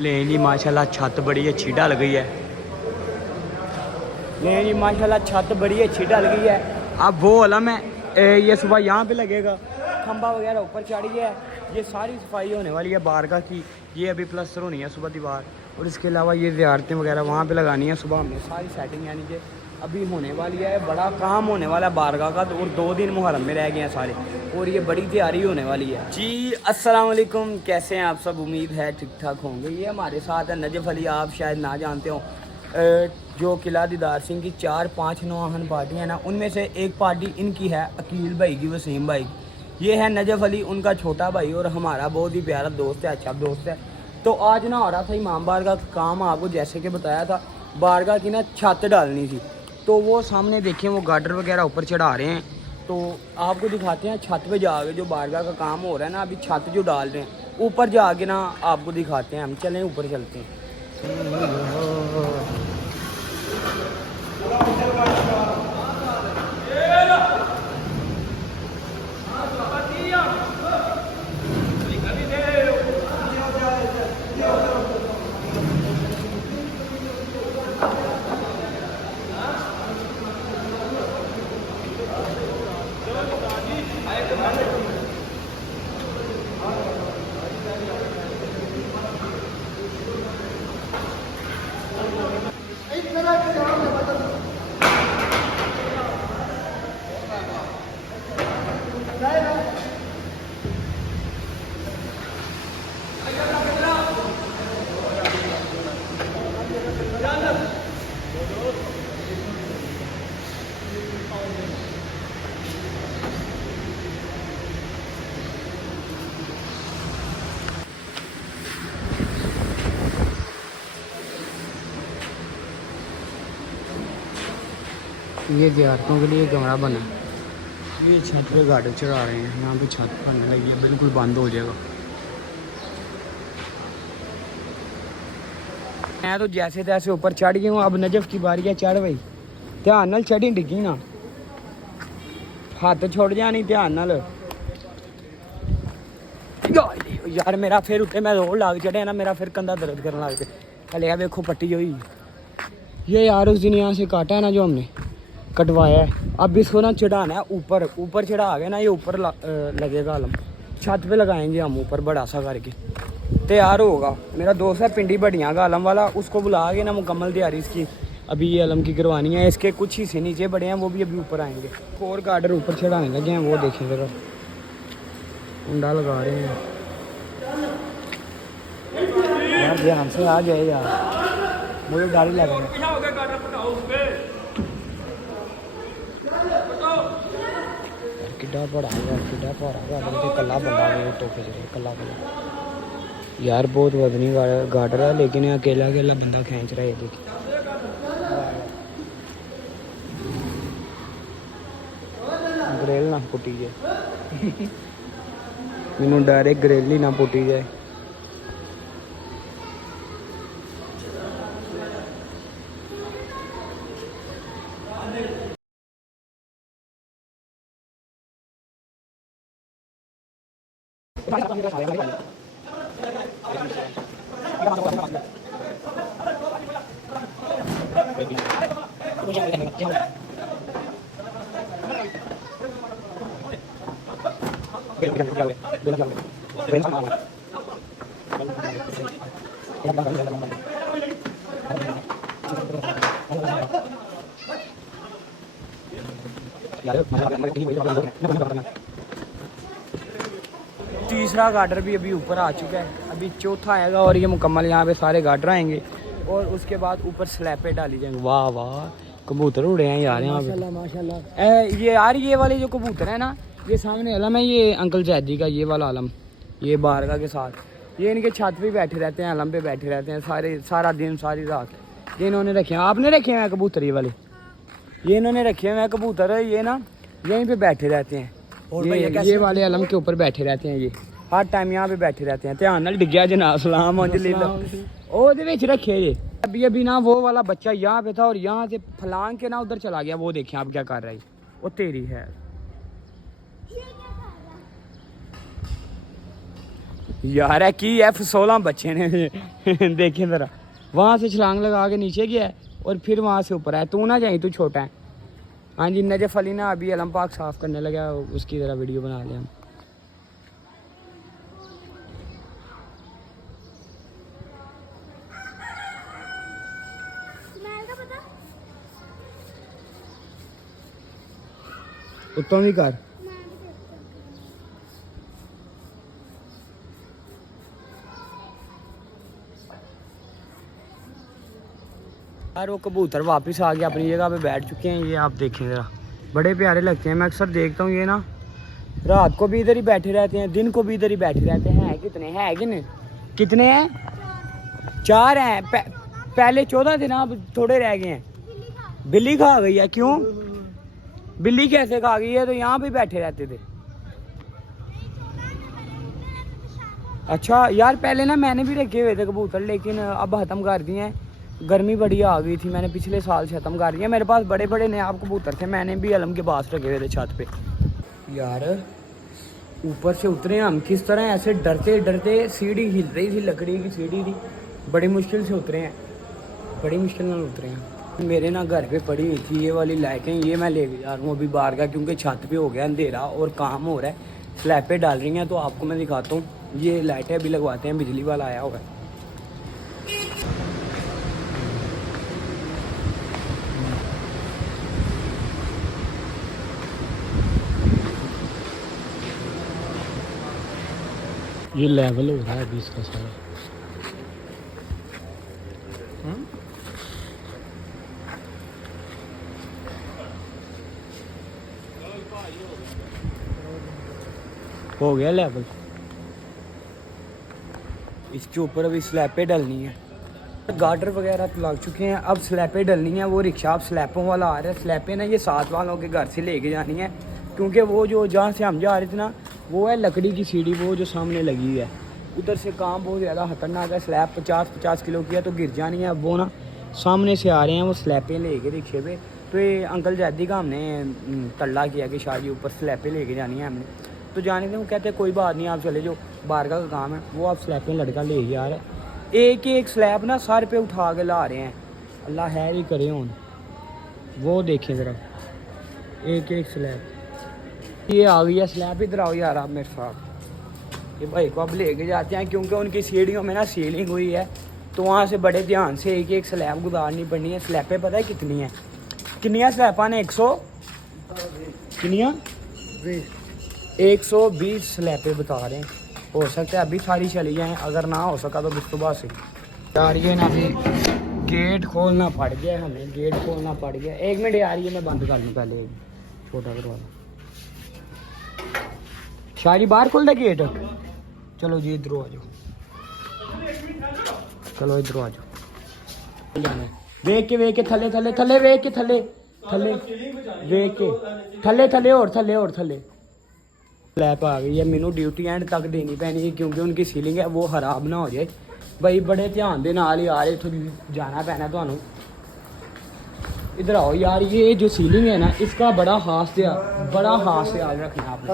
लेकिन जी माशाल्लाह छत बड़ी अच्छी ढल गई है। लेकिन जी माशाल्लाह छत बड़ी अच्छी ढल गई है। अब वो अलम है ये सुबह यहाँ पे लगेगा, खंबा वगैरह ऊपर चढ़ गया है। ये सारी सफाई होने वाली है बारगाह की, ये अभी प्लस्तर होनी है सुबह दीवार, और इसके अलावा ये ज़ियारतें वगैरह वहाँ पे लगानी है। सुबह हमने सारी सेटिंग यानी कि अभी होने वाली है, बड़ा काम होने वाला है बारगाह का, और 2 दिन मुहर्रम में रह गए हैं सारे, और ये बड़ी तैयारी होने वाली है जी। अस्सलाम वालेकुम, कैसे हैं आप सब? उम्मीद है ठीक ठाक होंगे। ये हमारे साथ है नजफ़ अली, आप शायद ना जानते हो, जो किला दीदार सिंह की 4-5 नौहान पार्टी है ना, उनमें से एक पार्टी इनकी है, अकील भाई की, वसीम भाई की। ये है नजफ़ अली, उनका छोटा भाई और हमारा बहुत ही प्यारा दोस्त है, अच्छा दोस्त है। तो आज ना हो रहा था इमाम बारगाह का काम, आपको जैसे कि बताया था, बारगाह की ना छत डालनी थी। तो वो सामने देखें वो गार्डर वगैरह ऊपर चढ़ा रहे हैं, तो आपको दिखाते हैं छत पे जाके जो बारगाह का काम हो रहा है ना, अभी छत जो डाल रहे हैं ऊपर जाके ना आपको दिखाते हैं। हम चलें ऊपर चलते हैं। ये ज़ियारतों के लिए कमरा बना, ये छत पे गाड़ी चढ़ा रहे हैं, यहाँ पे छत बनने लगी है, बिल्कुल बंद हो जाएगा। मैं तो जैसे तैसे ऊपर चढ़ गया हूँ, अब नजफ़ की बारी है, चढ़ भाई, ध्यान नाल चढ़ी, डिग्गी ना, हाथ छोड़ जा नहीं, ध्यान नाल। यार मेरा फिर उत्ते मैं रोड लाग चढ़िया ना, मेरा फिर कंधा दर्द करने लग गया। हले देखो पट्टी हुई, ये यार उस दिन यहाँ से काटा है ना जो हमने कटवाया है, अब इसको ना चढ़ाना है ऊपर, ऊपर चढ़ा के ना ये ऊपर लगेगा आलम, छत पे लगाएंगे हम ऊपर बड़ा सा करके, तैयार होगा। मेरा दोस्त है पिंडी बढ़िया का आलम वाला, उसको बुला के ना मुकम्मल तैयारी इसकी अभी ये आलम की करवानी है। इसके कुछ हिस्से नीचे बड़े हैं, वो भी अभी ऊपर आएंगे। और गार्डर ऊपर चढ़ाने लगे हैं, वो देखें जरा, कुंडा लगा रहे हैं यार, ध्यान से आ जाए यार, मुझे गाड़ी लग रही है। किड्डा बड़ा यार, किड्डा भारा गार्डर, कला बंदा तो कला यार, बहुत वजनी गार्डर है, लेकिन अकेला अकेला बंदा खींच रहा है। देखिए ग्रेल ना पुटी जाए, मैनू डर है ग्रेल ही ना पुटी जाए। तीसरा गार्डर भी अभी ऊपर आ चुका है, अभी चौथा आएगा, और ये मुकम्मल यहाँ पे सारे गार्डर आएंगे, और उसके बाद ऊपर स्लैब पे डाली जाएंगे। वाह वाह, कबूतर उड़े हैं यार यहाँ पे माशाल्लाह। ये यार ये वाले जो कबूतर है ना, ये सामने आलम है, ये अंकल जैदी का ये वाला आलम, ये बारगाह के साथ, ये इनके छत पे बैठे रहते हैं, आलम पे बैठे रहते हैं सारा दिन सारी रात। ये इन्होंने रखे हैं, आपने रखे हैं कबूतर ये वाले, ये इन्होंने रखे हुए हैं कबूतर, ये ना यहीं पे बैठे रहते हैं, और ये वाले आलम के ऊपर बैठे रहते हैं, ये हर टाइम यहाँ पे बैठे रहते हैं। ध्यान नाल डिग्या जनाब, सलाम रखे ये। अभी ना वो वाला बच्चा यहाँ पे था, और यहाँ से फलांग के ना उधर चला गया, वो देखें आप क्या कर रहा है, वो तेरी है। यार है कि F16 बच्चे ने देखे जरा, वहाँ से छलांग लगा के नीचे गया है और फिर वहाँ से ऊपर है। तू ना जाए, तू छोटा है। हाँ जी, नजफ अली ना अभी अलम पाक साफ़ करने लगा, उसकी ज़रा वीडियो बना लिया हम। उत्तम भी कर यार। वो कबूतर वापस आ गया अपनी जगह पे बैठ चुके हैं। ये आप देखें ज़रा, बड़े प्यारे लगते हैं। मैं अक्सर देखता हूँ ये ना रात को भी इधर ही बैठे रहते हैं, दिन को भी इधर ही बैठे रहते हैं। कितने हैं कितने हैं? 4 हैं। पहले 14 थे ना, अब थोड़े रह गए हैं। बिल्ली खा गई है? क्यों बिल्ली कैसे खा गई है? तो यहाँ पे बैठे रहते थे। अच्छा यार, पहले ना मैंने भी रखे हुए थे कबूतर, लेकिन अब ख़त्म कर दिए हैं। गर्मी बड़ी आ गई थी, मैंने पिछले साल से ख़त्म कर दिया। मेरे पास बड़े बड़े नयाब कबूतर थे, मैंने भी अलम के पास रखे हुए थे छत पे। यार ऊपर से उतरे हम किस तरह, ऐसे डरते डरते। सीढ़ी हिल रही थी, लकड़ी की सीढ़ी थी, बड़ी मुश्किल से उतरे हैं, बड़ी मुश्किल में उतरे हैं। मेरे ना घर पे पड़ी हुई थी ये वाली लाइटें, ये मैं ले जा रहा हूँ अभी बाहर का, क्योंकि छत पे हो गया अंधेरा और काम हो रहा है। स्लैब डाल रही हैं, तो आपको मैं दिखाता हूँ। ये लाइटें अभी लगवाते हैं, बिजली वाला आया हुआ है। ये लेवल हो रहा है अभी इसका सारा। हो गया लेवल। इसके ऊपर अभी स्लैबें डलनी है। गार्डर वगैरह तो लग चुके हैं, अब स्लैबें डलनी है। वो रिक्शा अब स्लैबों वाला आ रहा है। स्लैबें ना ये साथ वालों के घर से लेके जानी है, क्योंकि वो जो जहाँ से हम जा रहे थे ना, वो है लकड़ी की सीढ़ी, वो जो सामने लगी हुई है। उधर से काम बहुत ज़्यादा खतरनाक है। स्लैब 50-50 किलो की है, तो गिर जानी है। अब वो ना सामने से आ रहे हैं, वो स्लैबें लेके रिक्शे पे। तो ये अंकल जैदी का हमने तल्ला किया कि शायद ऊपर स्लैबें लेके जानी है हमने। तो जाने दें, वो कहते हैं कोई बात नहीं, आप चले जो, बारगा का काम है। वो आप स्लैबें लड़का ले ही आ रहा है। एक स्लैब ना सर पे उठा के ला रहे हैं। अल्लाह है ही करे उन। वो देखें ज़रा, एक स्लैब। ये आ गई है स्लैब। इधर आओ यार आप मेरे साथ। ये भाई को अब लेके जाते हैं, क्योंकि उनकी सीढ़ियों में ना सीलिंग हुई है, तो वहाँ से बड़े ध्यान से एक स्लैब गुजारनी पड़नी है। स्लैबें पता है कितनी है? कितनी स्लैबा ने 100 कितनियाँ 120 स्लैबें बता रहे हैं। हो सकता है अभी सारी चली जाएँ, अगर ना हो सका तो सुबह से। यार ये ना अभी गेट खोलना पड़ गया हमें, गेट खोलना पड़ गया। 1 मिनट यार, ये मैं बंद कर लूँ पहले, छोटा दरवाजा। शायरी बाहर खोल दे गेट। चलो जी इधर आ जाओ, चलो इधर आ जाओ। वेख के थले थले थले, वेख के थले थले, वेख के थले थले और थले और थले। स्लैब आ गई है। मैनू ड्यूटी एंड तक देनी पैनी है, क्योंकि उनकी सीलिंग है वो खराब ना हो जाए। भाई बड़े ध्यान दे नाल यार, इत्थों जाना पैना तुहानू। इधर आओ यार। ये जो सीलिंग है ना, इसका बड़ा खास ख्याल रखना आपने।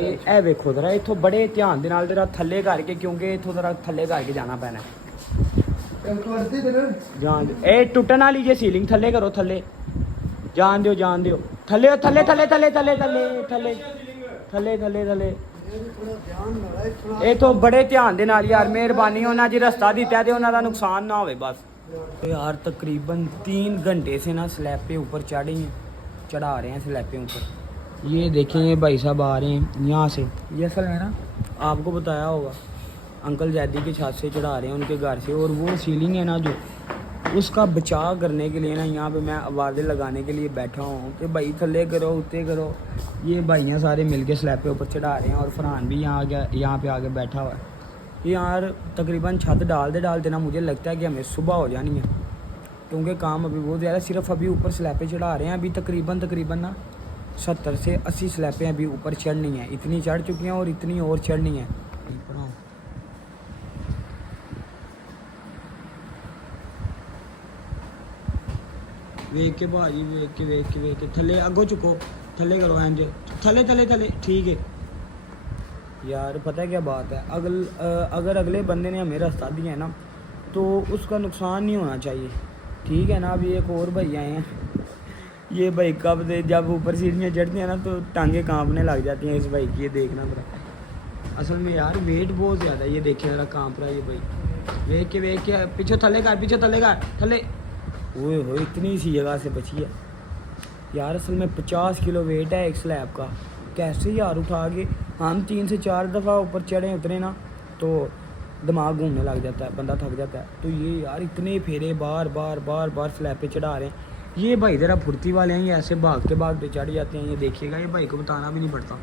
ये वेखो जरा, इत्थों बड़े ध्यान दे नाल जरा थल्ले करके, क्योंकि इत्थों जरा थल्ले करके जाना पैना। जान दो, ए टुटन वाली जे सीलिंग, थल्ले करो, थल्ले जान दियो, जान दियो। थल्ले थल्ले थल्ले थल्ले थल्ले थल्ले थल्ले थल्ले थल्ले थल्ले। ये तो बड़े ध्यान दे नाल यार, मेहरबानी उन्होंने जी रस्ता दिता है, उन्होंने नुकसान ना हो बस। तो यार तकरीबन 3 घंटे से ना स्लैब पे ऊपर चढ़ा रहे हैं स्लैब पे ऊपर। ये देखें, ये भाई साहब आ रहे हैं यहाँ से। ये असल है ना, आपको बताया होगा, अंकल जैदी की छत से चढ़ा रहे हैं उनके घर से। और वो सीलिंग है ना, जो उसका बचाव करने के लिए ना, यहाँ पे मैं आवाज़ें लगाने के लिए बैठा हूँ कि भाई थल्ले करो, उत्ते करो। ये भाइयाँ सारे मिलके स्लैब पे ऊपर चढ़ा रहे हैं, और फरहान भी यहाँ पे आके बैठा हुआ है। ये यार तकरीबन छत डालते ना मुझे लगता है कि हमें सुबह हो जानी है, क्योंकि काम अभी बहुत ज़्यादा। सिर्फ अभी ऊपर स्लैबें चढ़ा रहे हैं। अभी तकरीबन ना 70 से 80 स्लैबें अभी ऊपर चढ़नी है। इतनी चढ़ चुकी हैं और इतनी और चढ़नी है। वेख के भाजी, वेख के थल्ले अगो चुको, थल्ले करो एंज, थल्ले थल्ले थल्ले, ठीक है। यार पता है क्या बात है, अगर अगले बंदे ने हमें रास्ता दिया है ना तो उसका नुकसान नहीं होना चाहिए, ठीक है ना। अभी एक और भाई आए हैं, ये भाई कब दे जब ऊपर सीढ़ियाँ चढ़ती हैं ना तो टांगे कांपने लग जाती हैं इस भाई की, ये देखना पड़ा। असल में यार वेट बहुत ज़्यादा है, ये देखिए जरा कांप रहा है ये भाई, वेख के पीछे थले का थले, ओए हो इतनी सी जगह से बची है यार। असल में 50 किलो वेट है एक स्लैब का, कैसे यार उठा के हम 3 से 4 दफ़ा ऊपर चढ़े उतरे ना तो दिमाग घूमने लग जाता है, बंदा थक जाता है। तो ये यार इतने फेरे बार बार स्लैब पे चढ़ा रहे हैं। ये भाई ज़रा फुर्ती वाले हैं, ये ऐसे भागते चढ़ जाते हैं, ये देखिएगा, ये भाई को बताना भी नहीं पड़ता।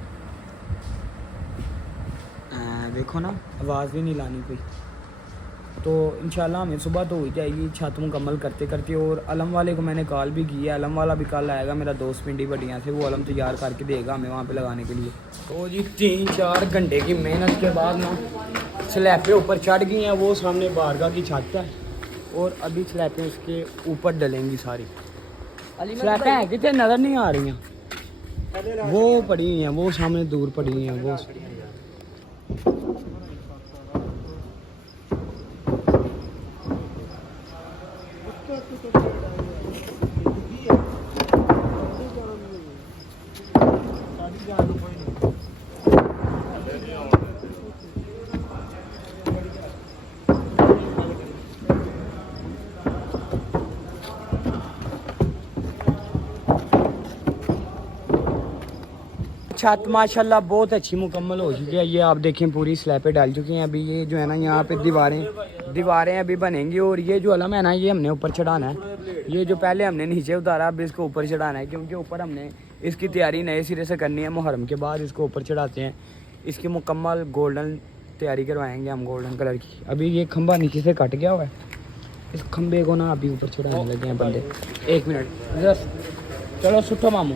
देखो ना आवाज़ भी नहीं लानी कोई। तो इंशाल्लाह हमें सुबह तो हो जाएगी छत मुकम्मल करते। और अलम वाले को मैंने कॉल भी की है, अलम वाला भी कल आएगा, मेरा दोस्त पिंडी बढ़िया से, वो अलम तैयार करके देगा हमें वहाँ पे लगाने के लिए। तो जी 3-4 घंटे की मेहनत के बाद ना स्लैब पे ऊपर चढ़ गई हैं। वो सामने बारगाह की छत है और अभी स्लैबें उसके ऊपर डलेंगी सारी। स्लैबें हैं कितने नज़र नहीं आ रही हैं, वो पड़ी हुई हैं, वो सामने दूर पड़ी हुई हैं वो। छत माशाल्लाह बहुत अच्छी मुकम्मल हो चुकी है। ये आप देखें पूरी स्लैबें डाल चुकी हैं। अभी ये जो है ना यहाँ पे दीवारें अभी बनेंगी। और ये जो अलम है ना ये हमने ऊपर चढ़ाना है। ये जो पहले हमने नीचे उतारा अब इसको ऊपर चढ़ाना है, क्योंकि ऊपर हमने इसकी तैयारी नए सिरे से करनी है। मुहर्रम के बाद इसको ऊपर चढ़ाते हैं, इसकी मुकम्मल गोल्डन तैयारी करवाएंगे हम, गोल्डन कलर की। अभी ये खंबा नीचे से कट गया हुआ है, इस खंबे को ना अभी ऊपर चढ़ाने लगे हैं बंदे। 1 मिनट जस्ट, चलो सुठो मामू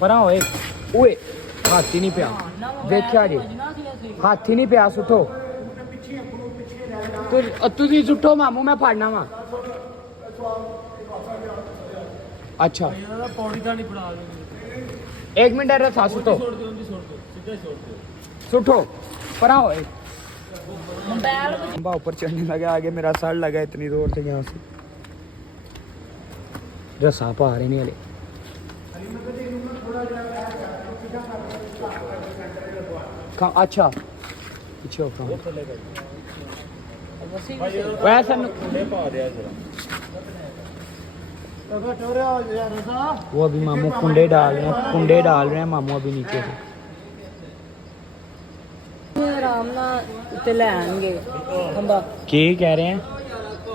पर ओए ओए हाथी नहीं पिया, देखिया जी हाथी नहीं पिया, सुठो तुझी सुठो मामू मैं फाड़ना वा। अच्छा 1 मिनट रहा सुठो सुठो पर ओए ऊपर चढ़ने लगा, आगे मेरा सर लगा इतनी जोर से यहाँ से, रसा पा रहे नहीं वाले। अच्छा पीछे वैसा वो अभी मामू कुंडे डाल रहे हैं मामू अभी नीचे से। आराम ना ले आएंगे खंबा, क्या कह रहे हैं?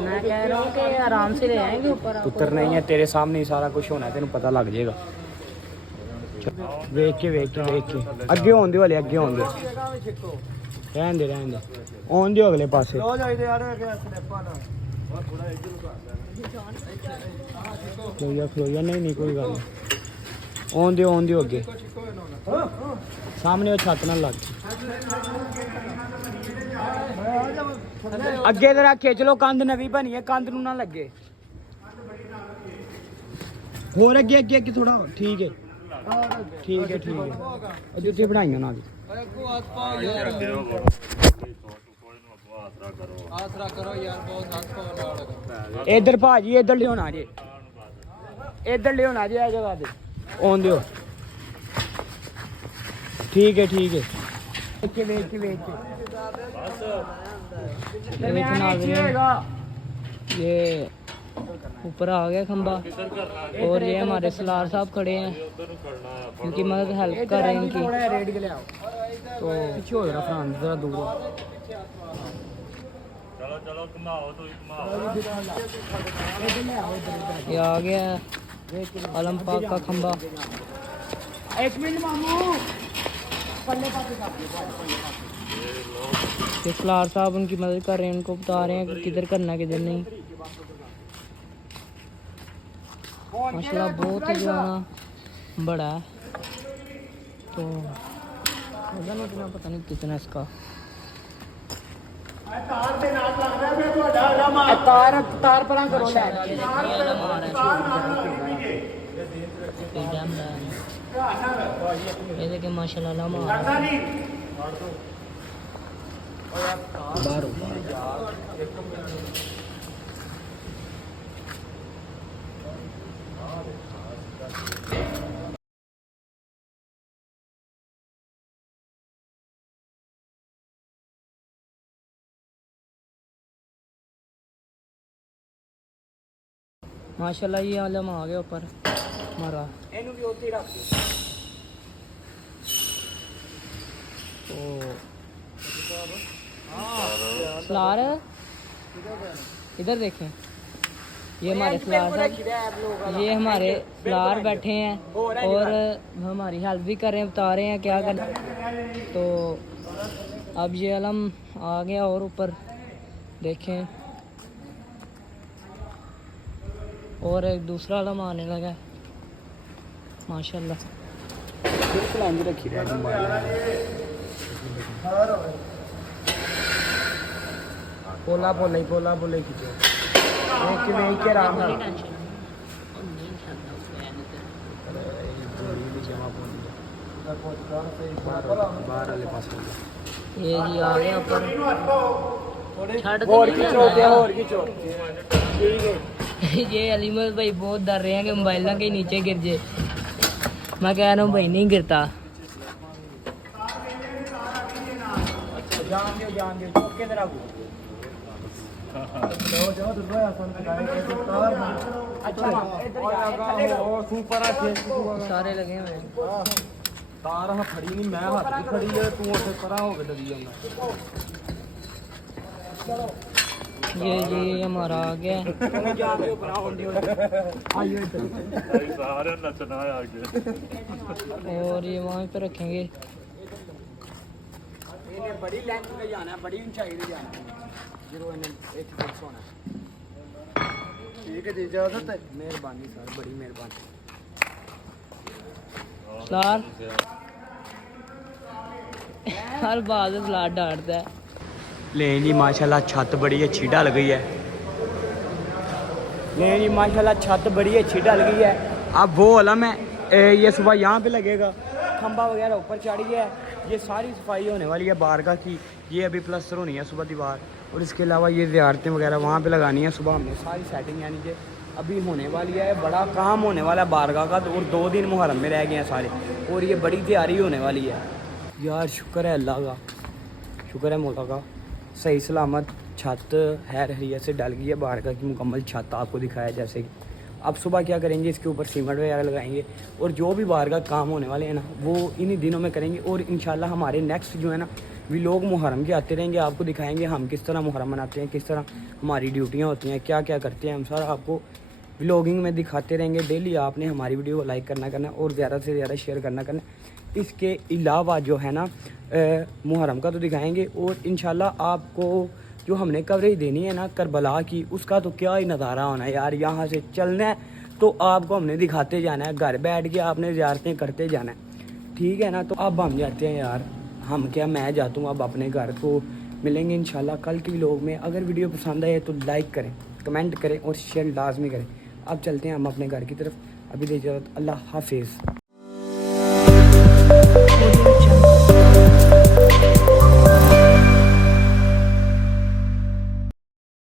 मैं कह रहा हूँ कि आराम से ले आएंगे ऊपर। उतर नहीं है, तेरे सामने ही सारा कुछ होना है, तेन पता लग जाएगा। वेख के अगे होंदे वाले अगे होंदे, रहन दे आन दियो अगले पासे। खलोइया नहीं कोई गल नहीं, आन दियो अगे सामने वो छत ना लग अगे जरा खिंच लो, कंध नवी बनी है, कंध नू ना लगे होर अगे थोड़ा। ठीक है जुत्ती बनाई ना इधर भाजी इधर लियोना जी, इधर लियोना जी, जगह दे आन दियो। ठीक है ये ऊपर आ गया खंबा और ये हमारे सलार साहब खड़े हैं, उनकी मदद हेल्प कर रहे हैं इनकी। तो पीछे हो जरा जरा दूर हो। चलो घुमाओ तो ये आ गया आलम पाक का खंबा। 1 मिनट मामू ये सलार साहब उनकी मदद कर रहे हैं, उनको बता रहे हैं कि किधर करना किधर नहीं। माशाल्लाह बहुत ही जो है बड़ा है, तो पता नहीं कितना इसका तार परा करो ये देखिए माशाल्लाह बाहर माशाल्लाह ये आलम आ गया ऊपर हमारा। ਇਹਨੂੰ ਵੀ ਉੱਥੇ ਹੀ ਰੱਖ ਦਿਓ। सलार इधर देखें, ये हमारे सलार साहब, ये हमारे सलार बैठे हैं और हमारी हेल्प भी कर रहे हैं, बता रहे हैं क्या करना। तो अब ये आलम आ गया और ऊपर देखें, और एक दूसरा आलम आने लगा है माशाल्लाह। बिल्कुल अंज रखी रहा पोला पोला ही खींचो एक में के आराम ਨਾਲ बाहर वाले पास ये जी आ गया ऊपर। और खींचो ठीक है। ये अलीमत भाई बहुत डर रहे हैं कि मोबाइल के नीचे गिर जाए। मैं कह रहा हूँ भाई नहीं गिरता। जान दियो चुप के तरह अच्छा सारे लगे हुए हैं। तार खड़ी नहीं मैं हाथ नहीं खड़ी है तू उसे परा हो के डरी जाना। ये जी हमारा आ गया। सारे नचना है आगे। और ये वहाँ पे रखेंगे। इन्हें बड़ी लेंथ में जाना है, बड़ी ऊंचाई में जाना है। जीरो इन्हें एक फिक्स होना है। ठीक है जी इजाजत है। मेहरबानी सर, बड़ी मेहरबानी। सलार हर बात सलार डांटता है। लें जी माशाल्लाह छत बड़ी अच्छी ढल गई है। लें जी माशाल्लाह छत बड़ी अच्छी ढल गई है। अब वो अलम है ये सुबह यहाँ पे लगेगा, खंबा वगैरह ऊपर चढ़ी है। ये सारी सफाई होने वाली है बारगाह की। ये अभी प्लस्तर होनी है सुबह दीवार, और इसके अलावा ये ज़ियारतें वगैरह वहाँ पे लगानी है। सुबह हमने सारी सेटिंग यानी कि अभी होने वाली है। बड़ा काम होने वाला है बारगाह का, और 2 दिन मुहर्रम में रह गए हैं सारे, और ये बड़ी तैयारी होने वाली है। यार शुक्र है अल्लाह का, शुक्र है मौला का, सही सलामत छत हैर हरिया से डल गई है बारगाह की मुकम्मल छत। आपको दिखाया जैसे कि अब सुबह क्या करेंगे, इसके ऊपर सीमेंट वगैरह लगाएंगे, और जो भी बारगाह काम होने वाले हैं ना वो इन्हीं दिनों में करेंगे। और इंशाल्लाह हमारे नेक्स्ट जो है ना व्लॉग मुहर्रम के आते रहेंगे, आपको दिखाएंगे हम किस तरह मुहर्रम मनाते हैं, किस तरह हमारी ड्यूटियाँ होती हैं, क्या क्या करते हैं, हम सारा आपको व्लॉगिंग में दिखाते रहेंगे। डेली आपने हमारी वीडियो को लाइक करना और ज़्यादा से ज़्यादा शेयर करना। इसके अलावा जो है ना मुहर्रम का तो दिखाएंगे, और इंशाल्लाह आपको जो हमने कवरेज देनी है ना करबला की, उसका तो क्या ही नज़ारा होना है यार। यहाँ से चलना है तो आपको हमने दिखाते जाना है, घर बैठ के आपने ज़ियारतें करते जाना है, ठीक है ना। तो अब हम जाते हैं यार, हम क्या मैं जाता हूँ अब अपने घर। तो मिलेंगे इंशाल्लाह कल की व्लॉग में। अगर वीडियो पसंद आए तो लाइक करें, कमेंट करें और शेयर लाजमी करें। अब चलते हैं हम अपने घर की तरफ। अभी दे इजाज़त, अल्लाह हाफिज़।